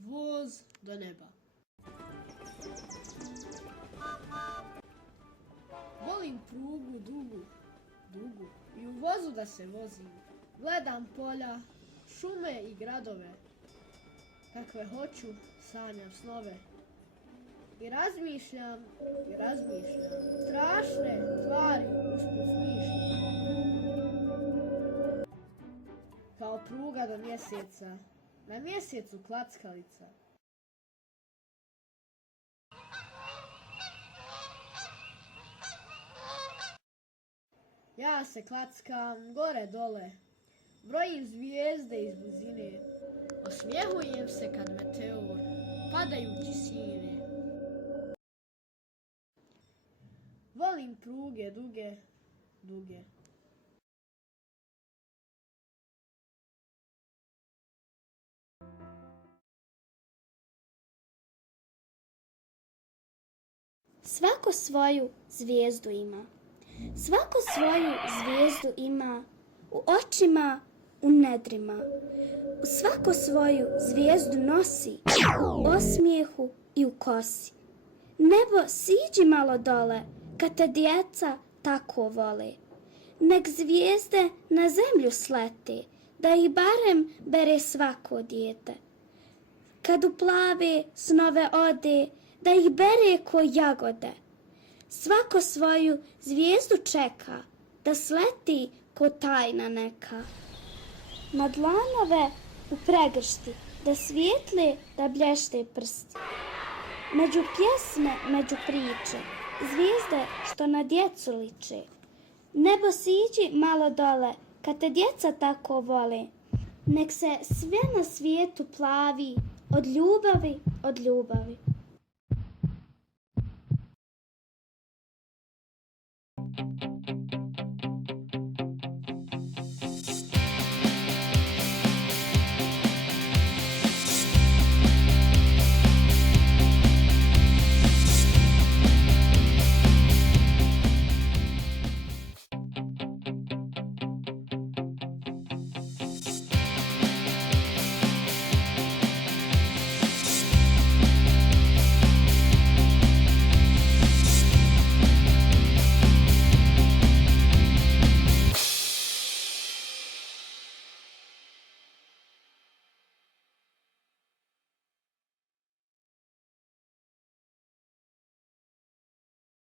Voz do neba. Volim prugu dugu i u vozu da se vozim. Gledam polja, šume i gradove. Kakve hoću, sanjam snove. I razmišljam, strašne stvari usput smišljam. Kao pruga do mjeseca, na mjesecu klackalica. Ja se klackam gore dole, brojim zvijezde iz blizine, osmjehujem se kad meteor padajući sine. Volim pruge duge. Svako svoju zvijezdu ima. Svako svoju zvijezdu ima u očima, u nedrima. Svako svoju zvijezdu nosi u osmijehu i u kosi. Nebo siđi malo dole, kad te djeca tako vole. Nek zvijezde na zemlju slete, da ih barem bere svako dijete. Kad u plave snove ode, da ih bere ko jagode. Svako svoju zvijezdu čeka, da sleti ko tajna neka. Na dlanove u pregršti, da svijetle, da blješte prsti. Među pjesme, među priče, zvijezde što na djecu liče. Nebo siđi malo dole, kad te djeca tako vole. Nek se sve na svijetu plavi, od ljubavi, od ljubavi.